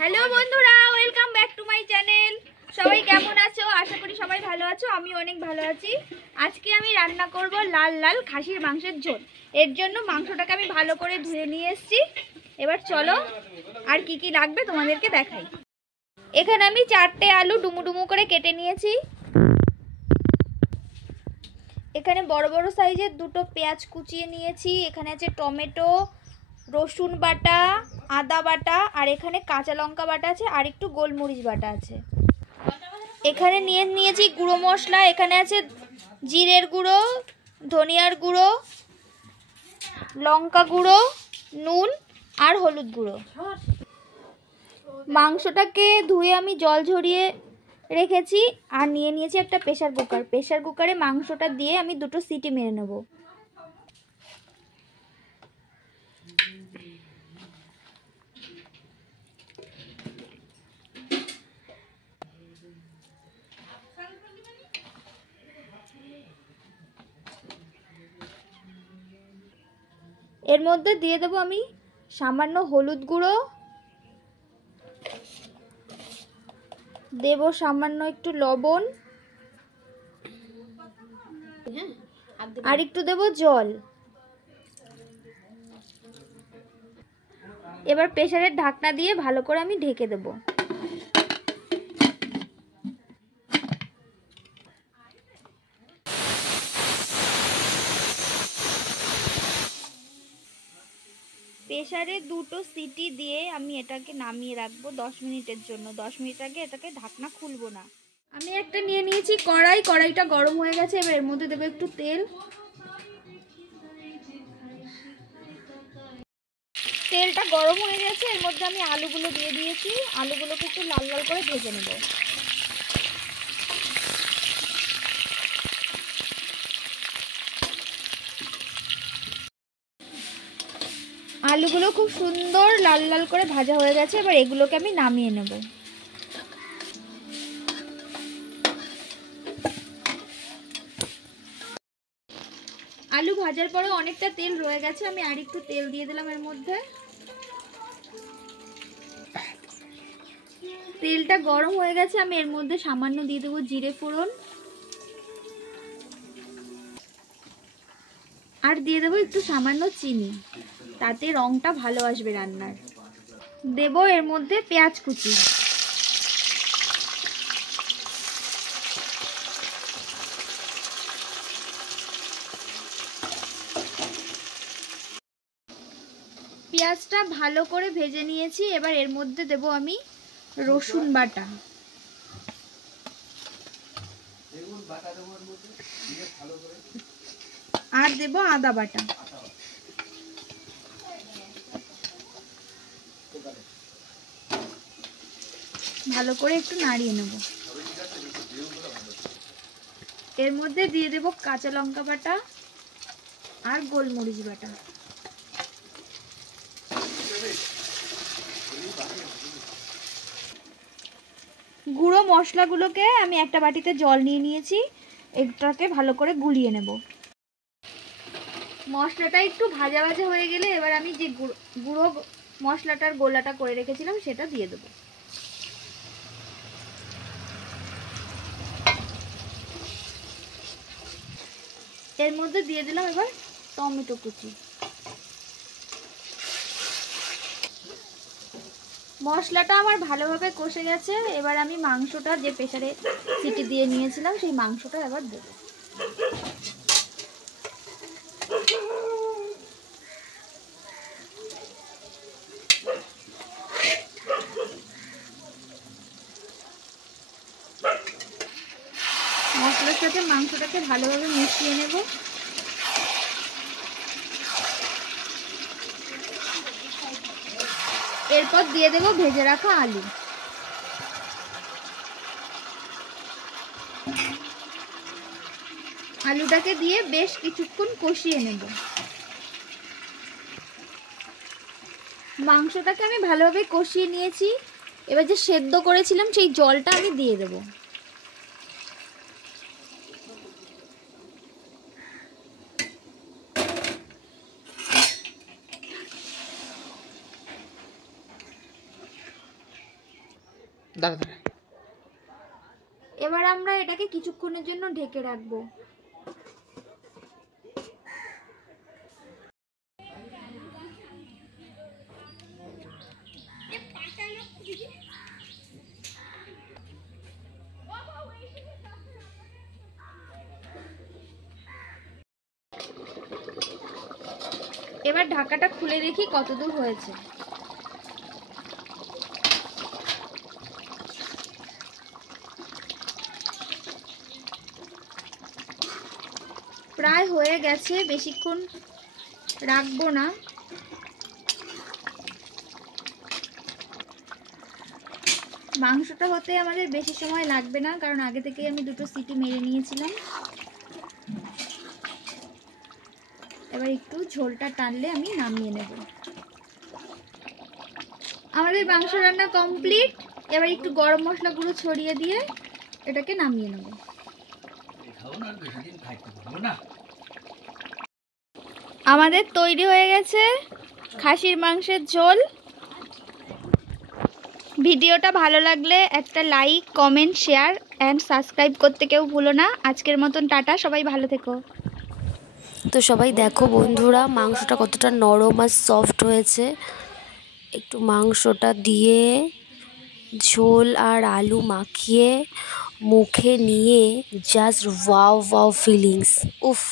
Hello বন্ধুরা, welcome back to my channel. সবাই কেমন আছো? আশা করি সবাই ভালো আছো। আমি অনেক ভালো আছি। আজকে আমি রান্না করব লাল লাল খাসির মাংসের ঝোল। এর জন্য মাংসটাকে আমি ভালো করে ধুয়ে নিয়ে এসেছি। এবার চলো আর কি কি লাগবে তোমাদেরকে দেখাই। এখানে আমি 4টে আলু ডুমু ডুমু করে কেটে নিয়েছি। এখানে বড় বড় সাইজের 2টো পেঁয়াজ কুচিয়ে নিয়েছি। এখানে আছে টমেটো, রসুন বাটা, আদা বাটা, আর এখানে কাঁচা লঙ্কা বাটা আছে, আর একটু গোলমরিচ বাটা আছে। এখানে নিয়েছি গুঁড়ো মশলা। এখানে আছে জিরের গুঁড়ো, ধনিয়ার গুঁড়ো, লঙ্কা গুঁড়ো, নুন আর হলুদ গুঁড়ো। মাংসটাকে ধুয়ে আমি জল ঝরিয়ে রেখেছি আর নিয়েছি একটা প্রেসার কুকার। প্রেসার কুকারে মাংসটা দিয়ে আমি 2টো সিটি মেরে নেব। এর মধ্যে দিয়ে দেবো আমি সামান্য হলুদ গুঁড়ো, দেব সামান্য একটু লবণ, আর একটু দেব জল। এবার প্রেসারের ঢাকনা দিয়ে ভালো করে আমি ঢেকে দেব। প্রেসারে 2টো সিটি দিয়ে আমি এটাকে নামিয়ে রাখবো 10 মিনিটের জন্য। 10 মিনিট আগে এটাকে ঢাকনা খুলবো না। আমি একটা নিয়ে নিয়েছি কড়াই। কড়াইটা গরম হয়ে গেছে। এবার এর মধ্যে দেবো একটু তেল। তেলটা গরম হয়ে গেছে। এর মধ্যে আমি আলুগুলো দিয়ে দিয়েছি। আলুগুলোকে একটু লাল লাল করে ভেজে নেব। আলুগুলো খুব সুন্দর লাল লাল করে ভাজা হয়ে গেছে। এবার এগুলোকে আমি নামিয়ে নেব। আলু ভাজার পরে অনেকটা তেল রয়ে গেছে। আমি আর একটু তেল দিয়ে দিলাম এর মধ্যে। তেলটা গরম হয়ে গেছে। আমি এর মধ্যে সামান্য দিয়ে দেবো জিরে ফোড়ন, আর দিয়ে দেবো একটু সামান্য চিনি, তাতে রংটা ভালো আসবে রান্নার। দেব এর মধ্যে পেঁয়াজ কুচি। পেঁয়াজটা ভালো করে ভেজে নিয়েছি। এবার এর মধ্যে দেব আমি রসুন বাটা, আর দেব আদা বাটা। ভালো করে একটু নাড়িয়ে নেব। এর মধ্যে দিয়ে দেব কাঁচা লঙ্কা বাটা আর গোলমরিচ বাটা। গুঁড়ো মশলাগুলোকে আমি একটা বাটিতে জল নিয়ে নিয়েছি। এটাকে ভালো করে গুলিয়ে নেব। মশলাটা একটু ভাজা ভাজা হয়ে গেলে এবার আমি যে গুঁড়ো মশলাটার গোলাটা করে রেখেছিলাম সেটা দিয়ে দেব। এর মধ্যে দিয়ে দিলাম এবার টমেটো কুচি। মশলাটা আমার ভালোভাবে কষে গেছে। এবার আমি মাংসটা যে প্রেসারে সিটি দিয়ে নিয়েছিলাম সেই মাংসটা এবার দেব। মশলার সাথে মাংসটাকে ভালোভাবে মিশিয়ে নেব। এরপর দিয়ে দেব ভেজে রাখা আলু। আলুটাকে দিয়ে বেশ কিছুক্ষণ কষিয়ে নেব। মাংসটাকে আমি ভালোভাবে কষিয়ে নিয়েছি। এবার যে সেদ্ধ করেছিলাম সেই জলটা আমি দিয়ে দেব। দাঁড়া দাঁড়া। এবার আমরা এটাকে কিছুক্ষণের জন্য ঢেকে রাখবো। এবার ঢাকাটা খুলে দেখি কতদূর হয়েছে। প্রায় হয়ে গেছে, বেশিক্ষণ রাখবো না। মাংসটা হতে আমাদের বেশি সময় লাগবে না, কারণ আগে থেকেই আমি 2টো সিটি মেরে নিয়েছিলাম। এবার একটু ঝোলটা টানলে আমি নামিয়ে নেব। আমাদের মাংস রান্না কমপ্লিট। এবার একটু গরম মশলা গুঁড়ো ছড়িয়ে দিয়ে এটাকে নামিয়ে নেব। আমাদের তৈরি হয়ে গেছে খাসির মাংসের ঝোল। ভিডিওটা ভালো লাগলে একটা like, comment, share and subscribe করতে কেউ ভুলো না। আজকের মতন টাটা, সবাই ভালো থেকো। তো সবাই দেখো বন্ধুরা, মাংসটা কতটা নরম আর সফট হয়েছে। একটু মাংসটা দিয়ে ঝোল আর আলু মাখিয়ে মুখে নিয়ে জাস্ট ওয়াও ওয়াও ফিলিংস। উফ।